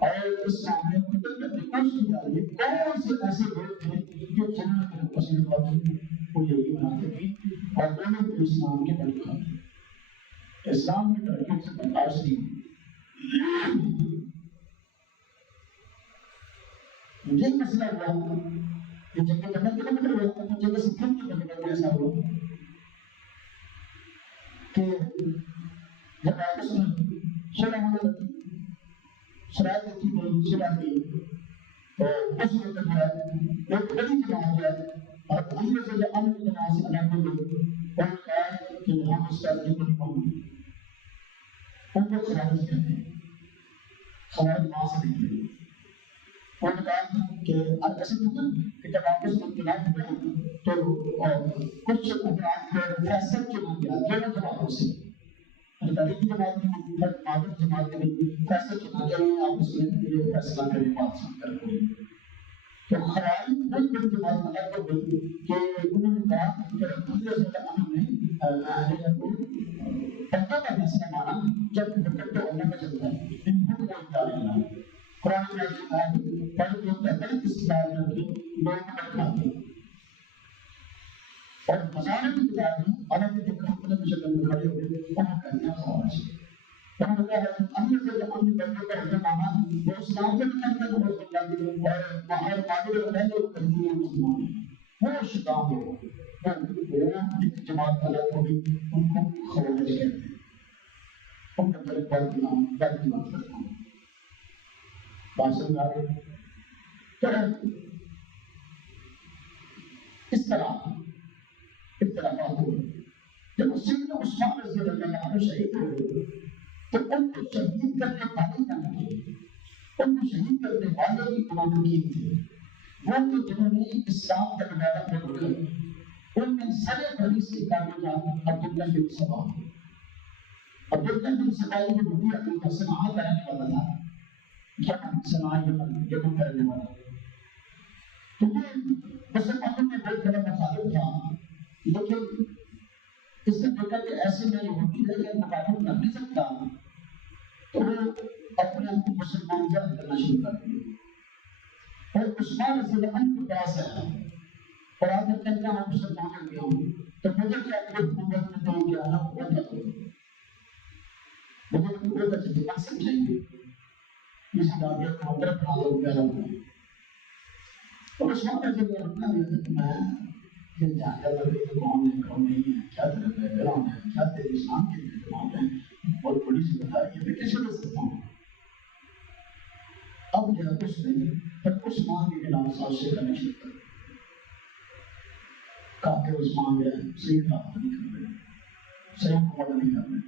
اور اس معاملے کو ادھر کرنے کی کوشش کی جا رہی ہے کون سے ایسے لوگ تھے جو چلنے کے پسند والے وہ یہی بناتے تھے اور دونوں کو اسلام کے بڑے کھاتے اسلام کی ترقی سے برداشت نہیں یہ مسئلہ ہوا یہ جنگ کرنے کے لیے ہوا جگہ سے پھر کی بندہ ایسا ہوا کہ جب آپس میں شرح ہونے لگی شرائط کی گئی شرح کی تو اس وقت جو ہے ایک بڑی جماعت ہے اور علی رضی اللہ عنہ کی جماعت سے الگ ہو گئی اور کہا کہ ہم اس کا دین نہیں مانیں گے ان کو خوارج کہتے ہیں خوارج وہاں سے نکلے انہوں نے کہا کہ ایسے کہ جب آپس میں اختلاف ہوا تو کچھ افراد کو فیصل چنا گیا دونوں جماعتوں سے علی کی جماعت میں معاذ جماعت میں فیصل چنا گیا آپس میں یہ فیصلہ کرنے بات سن کر کوئی تو خوارج بہت بڑی جماعت الگ ہو گئی کہ انہوں نے کہا کہ رسول اللہ صلی اللہ علیہ وسلم نے بندوں کا فیصلہ مانا جب وقت تو اللہ کا چلتا ہے ان کو اختیار ملا قرآن میں آج پہلے تو پہلے استعمال کر کے لوگوں کو بٹھاتے اور مزارے کی کتاب میں الگ کے مختلف شکل میں کھڑے ہوئے انہوں کا نیا خوارج انہوں نے کہا حضرت علی رضی اللہ عنہ بندوں کا حضرت مانا وہ اسلام سے نکل کر وہ اور باہر ماضی میں رہنے کو کہیں مسلمان وہ شیطان ہو وہ ایک جماعت الگ ہو گئی ان کو خوارج کہتے ہیں ان کا بڑے بات کرتا ہوں بات سمجھ آ گئی تو اس طرح اختلافات ہوئے جب سیدنا عثمان رضی اللہ عنہ شہید ہوئے تو ان کو شہید کرنے والے نہ تھے ان کو شہید کرنے والے بھی منافقین تھے وہ تو جنہوں نے اسلام کا دروازہ کھول کر ان میں سر فہرست کے کامیاب عبداللہ بن سبا عبداللہ بن سبا یہ نبی عبداللہ صنعاء کا رہنے والا تھا یمن صنعاء یمن کا رہنے والا تو یہ مسلمانوں میں بہت بڑا مخالف تھا لیکن اس نے دیکھا کہ ایسے میں یہودی ہے کہ مقابل کر نہیں سکتا تو وہ اپنے آپ کو مسلمان جان کرنا شروع کر دیا اور عثمان رضی اللہ عنہ کے پاس ہے اور آپ نے کہنا میں مسلمان ہو گیا ہوں تو مجھے کیا کہ حکومت میں دو کیا نا وہ کیا کروں مجھے وہ کا جمع سمجھیں گے اس بات کو اندر بنا لو کیا ہوگا اور عثمان رضی اللہ عنہ نے کہا کہ جانتا ہے کہ کون ہے کون نہیں ہے کیا تیرا بیک گراؤنڈ ہے کیا تیرے اسلام کے بیک گراؤنڈ ہے بہت بڑی سی بتائی ہے میں کیسے دے سکتا ہوں اب جب اس نے پھر عثمان کے خلاف سازشیں کرنے شروع کر کہا کہ عثمان جو ہے صحیح خلافت نہیں کر رہے صحیح حکومت نہیں کر رہے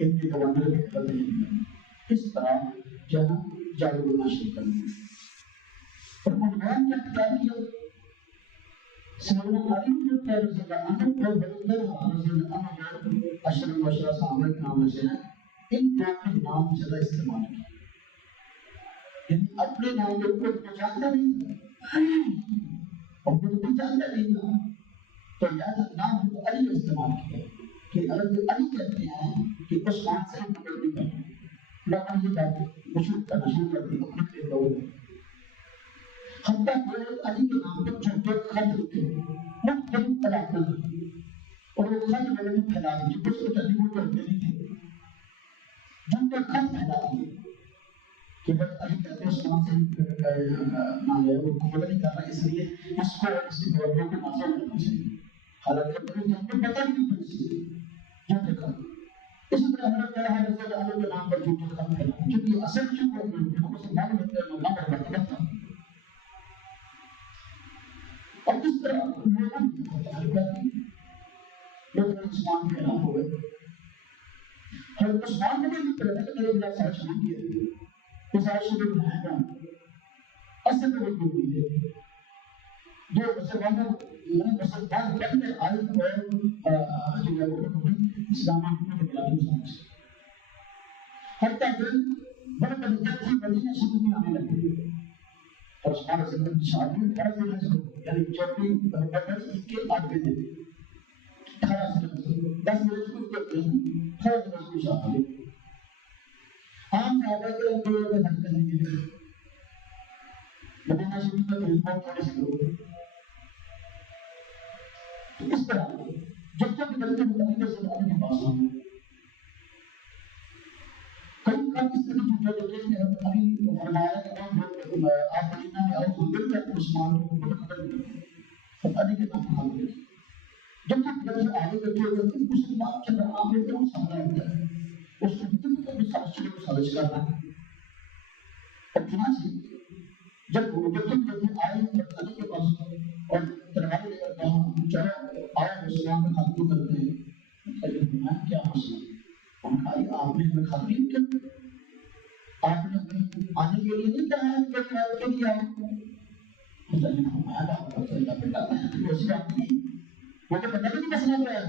ان کی گورنر کی قدر نہیں کر رہے اس طرح جو ہے جاڑو بولنا شروع کر دیا اور عنوان کیا اختیار کیا سیدنا علی بن رضی اللہ عنہ کو بلندر رضی اللہ عنہ اشرف مبشرہ صحابہ کرام میں سے ہیں ان دو کے نام زیادہ استعمال کیا یعنی اپنے نام کو جانتا نہیں ان کو تو جانتا نہیں تھا تو لہٰذا نام علی کا استعمال کیا کہ اگر علی کہتے ہیں کہ عثمان سے ہی پکڑ نہیں کرنا، لوگوں یہ بات مشہور کرنا شروع کر دی اپنے کے لوگوں نے، حتیٰ کہ علی کے نام پر جھوٹے خط لکھے مختلف علاقوں میں، اور وہ خط لوگوں نے پھیلا دیے، کچھ کچھ علی وہ کرتے نہیں تھے، جھوٹے خط پھیلا دیے کہ بس علی کہتے ہیں عثمان سے ہی نہ لے، وہ قبول نہیں کرنا، اس لیے اس کو اس کی بڑوں کو معذور کرنا چاہیے، حالانکہ پوری جن کو پتہ نہیں تھی اس سے جھوٹے خط. اسی طرح حضرت طلحہ رضی اللہ عنہ کے نام پر جھوٹے خط پھیلا، کیونکہ اصل جو مسلمان ہوتے ہیں اللہ پر مرتبت تھا. اور اس طرح لوگوں لوگ عثمان کے نام ہو گئے. حضرت عثمان نے بھی پڑھا کہ میرے بلا ساتھ شروع کیا اس آج شروع بنایا گا اصل میں وہ نہیں ہے جو مسلمانوں نے مسلمان بن کر آئے اور جو ہے وہ اسلامی حکومت کے خلاف سمجھ حتیٰ کہ بڑے بڑے جتھے مدینہ شریف میں آنے لگے اور عثمان رضی اللہ کی شادی 18 دن ہے، یعنی چوٹی بکر عید کے 8ویں دن 18 دن 10 روز کو کرتے ہیں 18 دن کی شادی. عام صحابہ کے اندر حج کرنے کے لیے مدینہ شریف میں قریب تھوڑے سے لوگ ہیں. تو اس طرح جب تک بدلتے متعلق سے اللہ کے پاس آئے کئی کام اس طرح جھوٹے لوگے کہ ابھی فرمایا کہ آپ مدینہ میں آؤ تو دل تک عثمان کو ختم نہیں کرتے اب علی کے نام کھا لے. جب تک بدلتے آگے کرتے ہوئے مسلمان کے اندر آپ ایک دم سامنا ہوتا ہے اس کو دل تک بھی سازشوں کو سازش کرنا ہے. اور چنانچہ جب بدلتے آئے علی کے پاس اور تلوار لے کر کہا چلو آؤ مسلمان میں خاتون کرتے ہیں. میں کیا مسئلہ آپ نے ہمیں خاتون کیا آپ نے ہمیں آنے کے لیے نہیں کہا ہے کہ آپ کے لیے آؤ. اللہ نے فرمایا آپ اللہ بیٹا میں ایسی بات نہیں وہ تو پتہ نہیں مسئلہ کیا ہے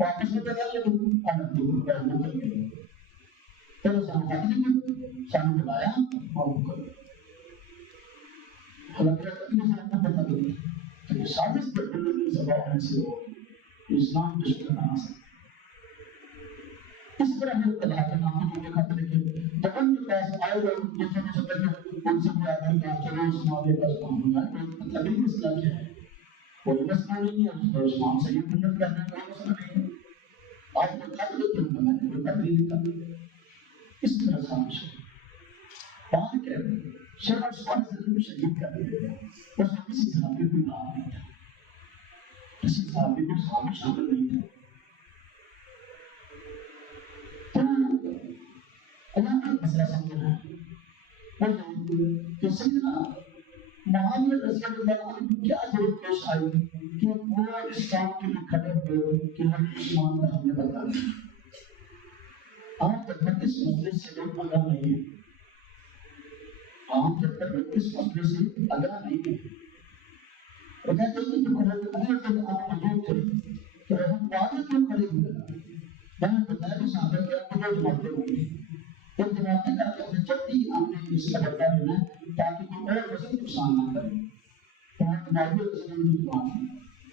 واپس میں کر لے تو کر کے چلو سامنے بلایا اور کر حالانکہ کو پتہ نہیں کہ یہ سازش پر بلندی سبب ہونے سے ہو اسلام دشمن بنا سکتے. اس طرح حضرت طلحہ کے نام کو خط لکھے جب ان کے پاس آئے گا جیسے میں سمجھ گیا ان سے بھی آدمی کہا چلو عثمان کے پاس پہنچ گیا کوئی مطلب ہی مسئلہ کیا ہے کوئی مسئلہ نہیں ہے عثمان سے یہ بلند کرنا کوئی مسئلہ نہیں ہے آپ کو خط لکھے ہوگا میں نے کوئی خط نہیں لکھا. اس طرح سامش بعد کے شیخ عثمان سے کو شہید کر دیا گیا. اس میں کسی صحابی کوئی نام نہیں تھا کسی صحابی کو صحابی شامل نہیں تھا. اللہ کا مسئلہ سمجھنا ہے کہ سیدنا معاویہ رضی اللہ عنہ کیا ضرورت پیش آئی کہ وہ اسلام کے لیے کھڑے ہوئے کہ ہم عثمان کا ہم نے بتا دیا. عام طور پر اس مسئلے سے لوگ آگاہ نہیں ہیں عام طور پر لوگ اس مسئلے سے آگاہ نہیں ہیں اور کہتے ہیں کہ حضرت علی رضی اللہ عنہ موجود تھے کہ ہم معاویہ کیوں کھڑے ہوئے میں نے بتایا کہ صحابہ کرام کو جماعتیں ہوئی ایک جماعتیں کرتے ہیں جب بھی ہم نے اس کا بدلہ لینا ہے تاکہ کوئی اور وزن نقصان نہ کرے تو ہم معاویہ رضی اللہ عنہ کی جماعت ہے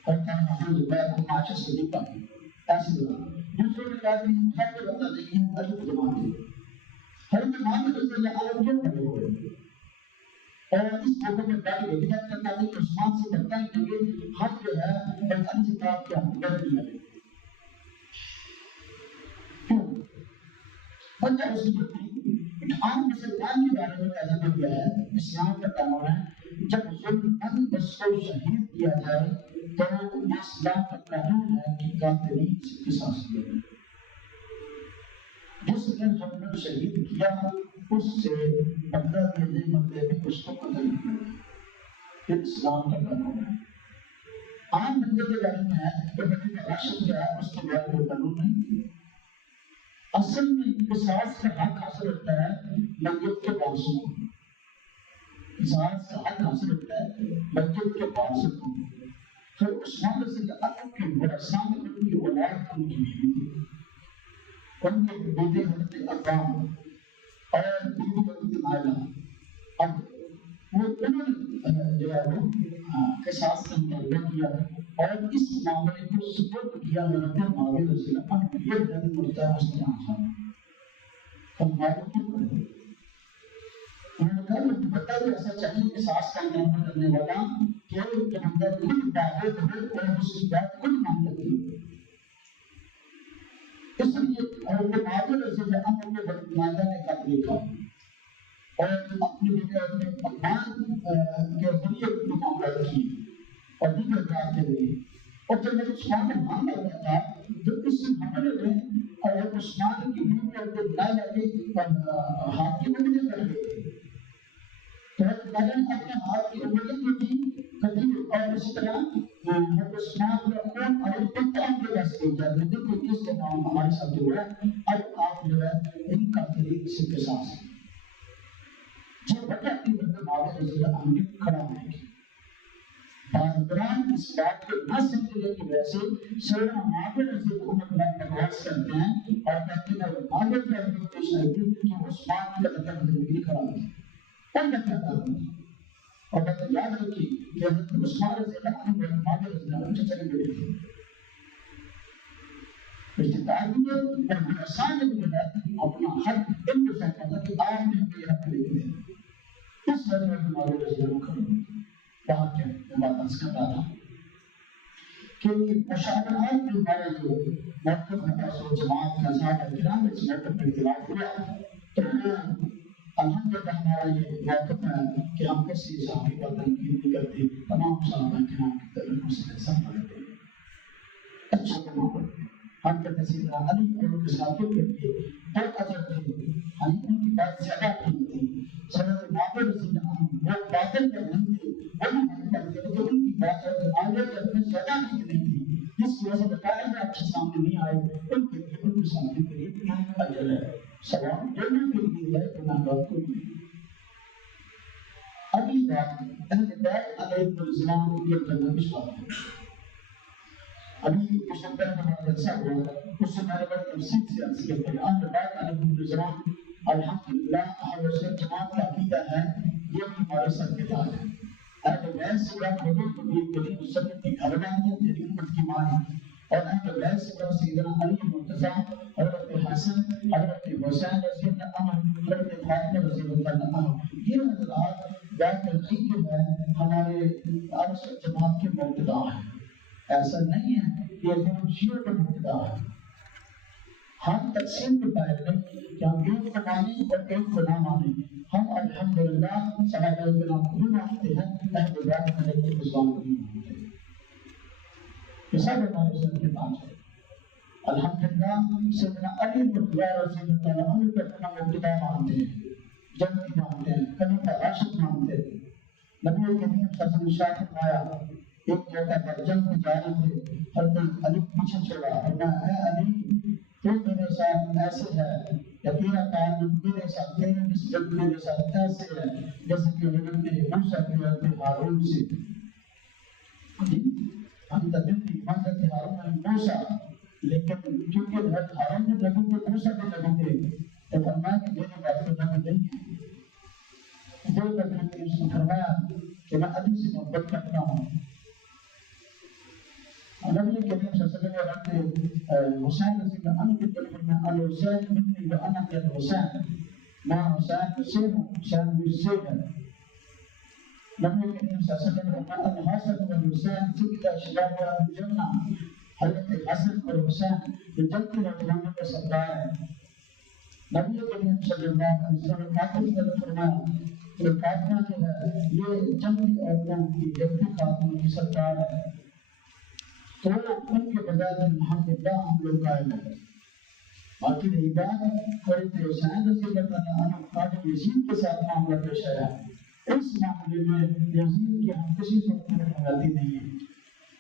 ہر طرح محمد زبیر کو معاشر سے دیکھا ایسی بنا دوسروں نے کہا کہ ہم ہر کے بدلہ دیں گے ہم علی کی جماعت ہے ہر معاویہ رضی اللہ عنہ کیوں کھڑے ہوئے اور اس موقع میں بڑی وجہ کرنا ہے کہ عثمان سے بدلہ لیں گے حق جو ہے علی سے بات کیا بدل دیا ہے. وجہ اس کی عام مسلمان کے بارے میں کہا جاتا گیا ہے اسلام کا قانون ہے جب ظلم بس کو شہید کیا جائے تو یہ اسلام کا قانون ہے کہ قاتلین سے قصاص لیا جائے. جس نے ظلم شہید کیا اس سے بدلہ لینے بدلے میں اس کو قتل کیا یہ اسلام کا قانون ہے. عام بندے کے بارے میں ہے کہ بندے کا راشد کیا ہے اس کے بارے میں قانون نہیں. اصل میں قصاص کا حق حاصل ہوتا ہے میت کے وارثوں کو قصاص کا حق حاصل ہوتا ہے میت کے وارثوں کو. پھر عثمان رضی اللہ عنہ کے ورثاء میں ان کی اولاد ان کی بیوی تھی ان کے بیٹے حضرت عبام اور بیوی حضرت نائلہ. اب وہ انہوں نے جو ہے وہ قصاص کا مطالبہ کیا اور اس معاملے کو سپورٹ کیا حضرت معاویہ رضی اللہ عنہ یہ نبی مرتا ہے اس نے آسان ہم معلوم کیوں کریں انہوں نے کہا کہ پتہ ہے ایسا چاہیے کہ ساس کا انجام کرنے والا کہ اندر خود دعوت ہو اور اس کی بات خود مان لیتی اس لیے حضرت معاویہ رضی اللہ عنہ نے ماندہ نے خط لکھا اور اپنی بیٹے اپنے امان کے ذریعے معاملہ کی اور دیگر بات کے لیے اور جب میں عثمان نے مانگا ہوا تھا تو اس معاملے میں اور عثمان کی بیوی اور کو بلائے کے ہاتھ کی انگلیاں کر گئے تو میں نے اپنے ہاتھ کی انگلیاں جو تھی کبھی اور اسی طرح عثمان نے خون اور انتقام کے پاس بھیجا لیکن کہ کس کے نام ہمارے ساتھ ہوا اب آپ جو ہے ان کا طریق سے قصاص جو وجہ کی وجہ معاویہ رضی اللہ عنہ نے کھڑا ہونے کی حضرات اس بات کو نہ سمجھنے کی وجہ سے سیدنا معاویہ رضی اللہ عنہ بڑا بحث کرتے ہیں اور کہتے ہیں معاویہ کا حکم پیش آئی کہ عثمان کا قتل نہیں کرا دیا کون کہتا ہے اور بات یاد رکھی کہ حضرت عثمان رضی اللہ عنہ اور معاویہ رضی اللہ عنہ چچا کے بیٹے تھے رشتے دار بھی اور حسان نے بھی اپنا حق ان کو سونپا تھا کہ آپ نے ہمیں یہ حق لے کے دیں اس وجہ میں معاویہ رضی اللہ عنہ کھڑے بات کیا میں بات عرض کر رہا تھا کہ مشاورات میں ہمارا جو موقف ہے سو جماعت کا صاحب احترام اس موقف میں اختلاف ہوا تو الحمدللہ ہمارا یہ موقف ہے کہ ہم کسی صحابی پر تنقید نہیں کرتے تمام صحابہ کرام کی طرف سے سب پڑھتے ہیں اچھا کام کرتے ہیں ہم کہتے ہیں سیدنا علی اور ان کے ساتھیوں کے لیے دو اجر تھے ہم ان کی بات زیادہ ٹھیک تھی سیدنا معاویہ رضی اللہ عنہ وہ باطل پر نہیں تھے وہ بھی نہیں کرتے لیکن ان کی بات معاویہ کے اپنے زیادہ ٹھیک نہیں تھی جس کی وجہ سے بتایا کہ آپ کے سامنے نہیں آئے ان کے لیے ان کے سامنے کے لیے ایک اجر ہے سوال دونوں کے لیے ہے گناہ گار کو بھی اگلی بات اہل بیت علیہ السلام کو یہ کرنا کچھ بات ہے ابھی کچھ وقت پہلے ہمارا جلسہ ہوا اس سے میرے بڑے تفصیل سے عرض کرتے ہیں اہل بیت علیہ السلام الحمدللہ اہل سنت جماعت کا عقیدہ ہے یہ بھی ہمارے سر کے تاج ہے اہل بیت سے بڑا حضور نبی کریم صلی اللہ علیہ وسلم کی گھرانیت یعنی امت کی ماں ہے اور اہل بیت سے بڑا سیدنا علی مرتضیٰ حضرت حسن حضرت حسین رضی اللہ عنہ حضرت فاطمہ رضی اللہ عنہ یہ حضرات بیت العقیدہ میں ہمارے اہل سنت جماعت کے مقتدا ہیں ایسا نہیں ہے یہ صرف شیعہ کا مقتدا ہے ہم تقسیم کے قائل نہیں کہ ہم ایک کو مانیں اور ایک کو نہ مانیں ہم الحمدللہ صحابہ کرام کو بھی مانتے ہیں اہل بیت علیہ السلام کو بھی مانتے ہیں یہ سب ہمارے سر کے تاج ہے الحمدللہ سیدنا علی رضی اللہ عنہ کو اپنا مقتدا مانتے ہیں جنتی مانتے ہیں خلیفہ راشد مانتے ہیں نبی کریم صلی اللہ علیہ وسلم نے فرمایا ایک موقع پر جنگ میں جا رہے تھے حضرت علی پیچھے چھوڑا فرمایا اے علی تو میرے ساتھ ایسے ہے یا تیرا تعلق میرے ساتھ تیرے نسبت میرے ساتھ ایسے ہے جیسے کہ حضرت موسیٰ کی حضرت ہارون سے ہم تدبی حضرت ہارون میں موسیٰ لیکن چونکہ حضرت ہارون میں نبی کو موسیٰ کے نبی تھے تو فرمایا کہ میری بات کو نبی نہیں ہے جو نبی نے اس نے فرمایا کہ میں علی سے محبت کرتا ہوں نبی کریم صلی اللہ علیہ وسلم نے حسین رضی اللہ عنہ کی طرف میں الحسین منی و انا الحسین میں حسین حسین ہوں حسین مجھے ہے نبی کریم صلی اللہ علیہ وسلم نے الحسن و الحسین سکتا شباب الجنہ حضرت حسن اور حسین یہ جنتی نوجوانوں کا سردار ہے نبی کریم صلی اللہ علیہ وسلم نے فرمایا کہ فاطمہ جو ہے یہ جنتی عورتوں کی جنتی خاتون کی سردار ہے تو ان کے بجائے الحمدللہ ہم لوگ قائم ہیں باقی رہی بات حضرت حسین رضی اللہ عنہ خادم یزید کے ساتھ معاملہ پیش آیا اس معاملے میں یزید کی ہم کسی صورت میں غلطی نہیں ہے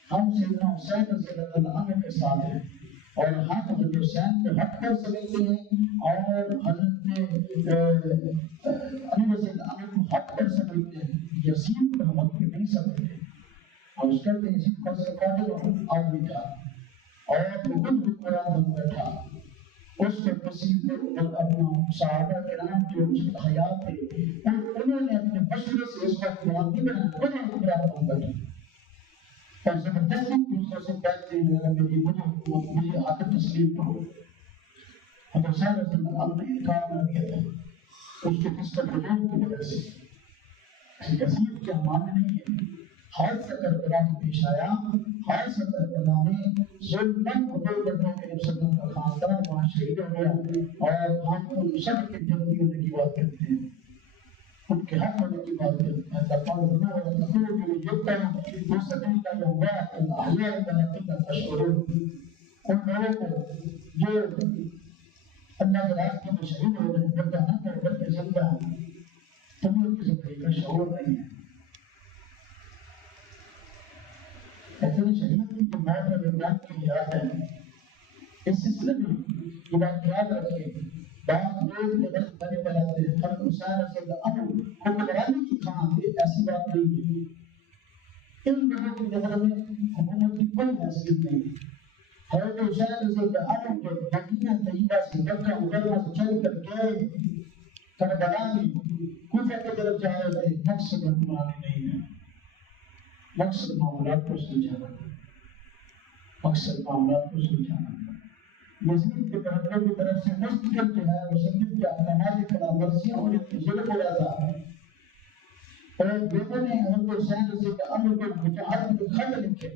ہم سیدنا حسین رضی اللہ عنہ کے ساتھ ہیں اور ہم حضرت حسین کو حق پر سمجھتے ہیں اور حضرت علی رضی اللہ عنہ کو حق پر سمجھتے ہیں یزید کو ہم حق پر نہیں سمجھتے اور اس کرتے ہیں جن پر سے قادر آدمی تھا اور وہ خود حکمران بن بیٹھا اس کے پسیب اپنا صحابہ کرام جو اس کے حیات تھے اور انہوں نے اپنے مشورے سے اس پر قرآن نہیں بنایا خود حکمران بن بیٹھا اور زبردستی دوسروں سے کہتے ہیں میری مجھے آ کر تسلیم کرو. حضرت صلی اللہ علیہ وسلم اپنے انکار نہ کیا تھا اس کے قسط حضور کی وجہ سے. یزید کے ماننے نہیں ہے. حادثہ کربلا میں پیش آیا. حادثہ کربلا میں ظلمن حضور کرنے کے نبی صلی اللہ علیہ وسلم کا خاندان وہاں شہید ہو گیا اور ہم ان سب کے جلدی ہونے کی بات کرتے ہیں, ان کے حق ہونے کی بات کرتے ہیں. اللہ تعالیٰ بنا ہوا تقول کے لیے جبتا وہ سبیل کا لوگات الاحیاء بناقیدہ تشعرون, ان لوگوں کو جو اللہ کے راستے میں شہید ہو رہے ہیں بلکہ نہ کر بلکہ زندہ ہیں, تمہیں ان کی زندگی کا شعور نہیں ہے. ایسے شہید کی جو موت اور امراض کی یاد ہے, اس سلسلے میں یہ بات یاد رکھیں. بعض لوگ یہ غلط بنے بناتے ہیں حضرت حسین رضی اللہ عنہ حکمرانی کی خواہاں تھے, ایسی بات نہیں ہے. ان لوگوں کی نظر میں حکومت کی کوئی حیثیت نہیں ہے. حضرت حسین رضی اللہ عنہ جو مدینہ طیبہ سے مکہ مکرمہ سے چل کر گئے کربلا میں کوفہ کی طرف جا رہے تھے, مقصد حکمرانی نہیں ہے, مقصد معاملات کو سلجھانا تھا, مقصد معاملات کو سلجھانا تھا. یزید کے قبیلوں کی طرف سے مستقل جو ہے وہ سید کے احکامات کی خلاف ورزیاں اور ظلم ہو رہا تھا, اور لوگوں نے حضرت حسین رضی اللہ عنہ کو متعدد خط لکھے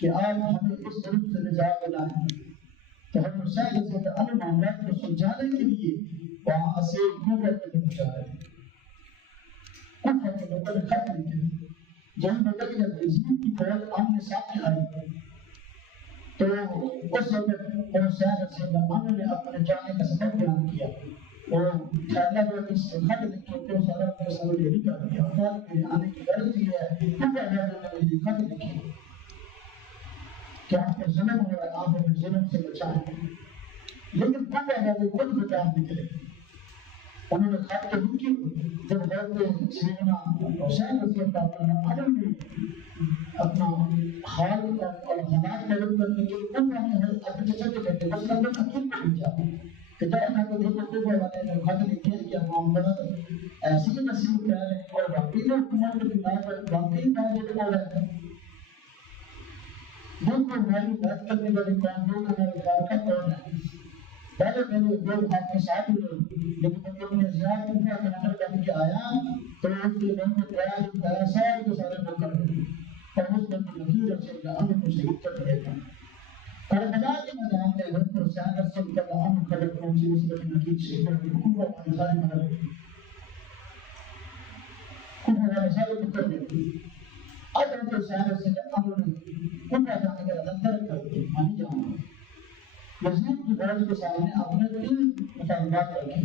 کہ آپ ہمیں اس ظلم سے نجات دلائیں. تو حضرت حسین رضی اللہ عنہ معاملات کو سلجھانے کے لیے وہاں اسیر کوفہ کی طرف جا رہے تھے. کوفہ کے لوگوں نے خط لکھے. جب بدل جب یزید کی فوج آمنے سامنے آئی تو اس وقت حسین رضی اللہ عنہ نے اپنے جانے کا سبب بیان کیا اور پھیلا جو اس خط لکھے تھے سارا اپنے سبب یہ کر دیا. اور میرے آنے کی غرض یہ ہے کہ کوفہ والوں نے یہ خط لکھے کہ آپ کو ظلم ہو رہا ہے, آپ ہمیں ظلم سے بچائیں. لیکن کوفہ والے خود بچا نکلے. انہوں نے خط تو لکھی. جب حضرت سیدنا حسین رضی اللہ عنہ نے اپنا حال اور حالات معلوم کرنے کے لیے کوفہ میں اپنے چچا کے بیٹے مسلم بن عقیل کو بھیجا کہ جب اللہ کو دیکھو کوفہ والے نے خط لکھے کہ معاملہ ایسی ہی نصیب کر رہے ہیں اور باقی لوگ حکومت کے خلاف باقی کام ہو رہے ہیں. دل کو ہماری مدد کرنے والے قانون ہمارے کارکن کون ہے؟ پہلے میرے لوگ آپ کے ساتھ ہوئے, لیکن جب میں زیادہ کوفہ کا نمبر بن کے آیا تو اس کے نام کو تیار سارے کے سارے لوگ کر دیں اور اس پر نذیر رضی اللہ عنہ کو شہید کر دیا تھا. کربلا کے میدان میں حضرت حسین رضی اللہ عنہ خلق پہنچی, اس پر نذیر شہید کر دیا. کوفہ والے سارے مر گئے, کوفہ والے سارے مر گئے. اب حضرت حسین رضی اللہ عنہ نے کوفہ جانے کا ارادہ کر دیا, مانی جاؤں گا. یزید کی فوج کے سامنے اپنے 3 مطالبات رکھے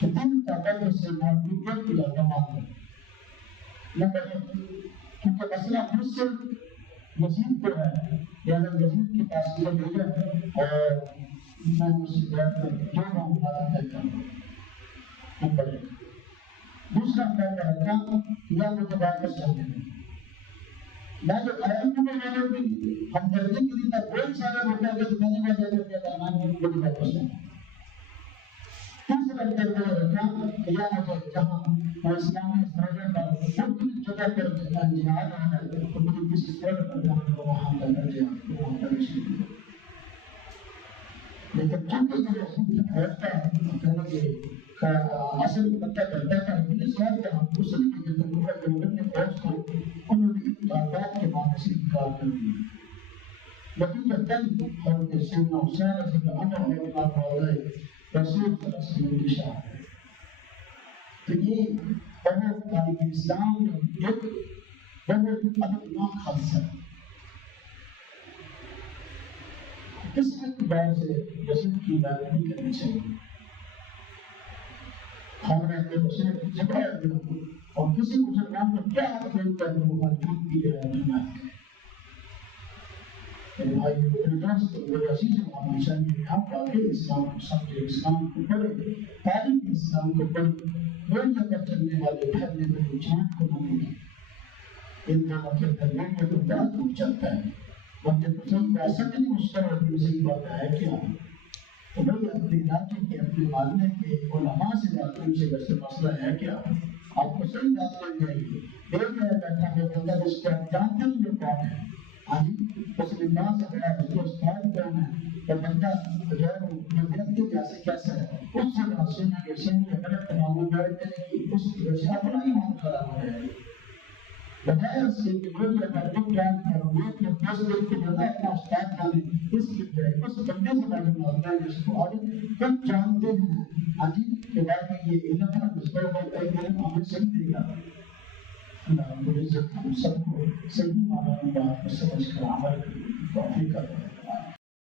کہ 3 طاقتوں سے معلومیت کی اقدامات کریں. نمبر 1, کیونکہ مسئلہ مجھ سے یزید کو ہے, لہذا یزید کے پاس مجھے بھیجا اور میں اس سے بیٹھ کر جو معاملات طے کروں. نمبر 1. دوسرا میں رکھا یا مجھے واپس کر دینا. میں جو قائم کو میں نے بھی ہمدردی کے لیے کوئی سارا ہوتا ہے کہ میں نے وجہ کر دیا تھا میں مجھے واپس کرنا. تیسرا میں رکھا کہ یا مجھے جہاں اور اسلامی سرحد پر مختلف جگہ پر جہاد ہونا ہے تو مجھے کسی سرحد پر جانا ہے وہاں پر جہاد وہاں پر شہید. لیکن چونکہ جو رسول ہوتا ہے کہنے کے اصل پتہ کرتا تھا کہ سوال کا حسن کی جو تکلیف کے لوگوں نے فوج کو انہوں نے تعداد کے معنی سے انکار کر دیا. لیکن جب تک حضرت سیدنا حسین رضی اللہ عنہ اور آپ مولا رسول صلی اللہ علیہ وسلم کی شان ہے تو یہ بہت تاریخ اسلام میں ایک بہت الگ حادثہ ہے. کسی بھی بات سے رسول کی بات نہیں کرنی چاہیے. ہم نے اپنے رسول جگہ دیا اور کسی مسلمان کو کیا حق دیتا ہے وہ مضبوط کی جائے جماعت کرے. بھائی میرے دوست میرے عزیز محمد شاہی آپ واقعی اسلام کو سمجھے, اسلام کو پڑھے, تاریخ اسلام کو پڑھے, دنیا پر چلنے والے پھیلنے والے جھوٹ کو نہ دیکھیں. ان دونوں کے درمیان میں تو بہت کچھ چلتا ہے. وقت پسند کا سچ نہیں مشکل ہوتی اسی بات ہے کیا تو بھائی اپنے علاقے کے اپنے معلومے کے علماء سے بات ان سے ویسے مسئلہ ہے کیا آپ کو صحیح بات کرنی چاہیے. دیکھ رہے بیٹھا ہے بندہ جس کو آپ جانتے ہی یہ کون ہے آج اس اللہ سے بڑا اس کے استاد کون ہے اور بندہ جو ہے وہ ویکتی جیسے کیسا ہے اس سے بڑا سننا کے سننے غلط معلوم بیٹھتے ہیں کہ اس کی وجہ سے اپنا ایمان خراب ہو جائے بجائے اس کے کہ وہ یہ بردک جان کر وہ کہ دس دن کے بندہ اپنا استاد جانے اس کی بجائے اس بندے سے معلوم ہوتا ہے جس کو آج کچھ جانتے ہیں آج کہ باقی یہ علم ہے اس پر وہ ایک علم ہمیں صحیح دے گا اللہ رب العزت ہم سب کو صحیح معنی میں بات کو سمجھ کر عمل کرنے کی توفیق عطا فرمائے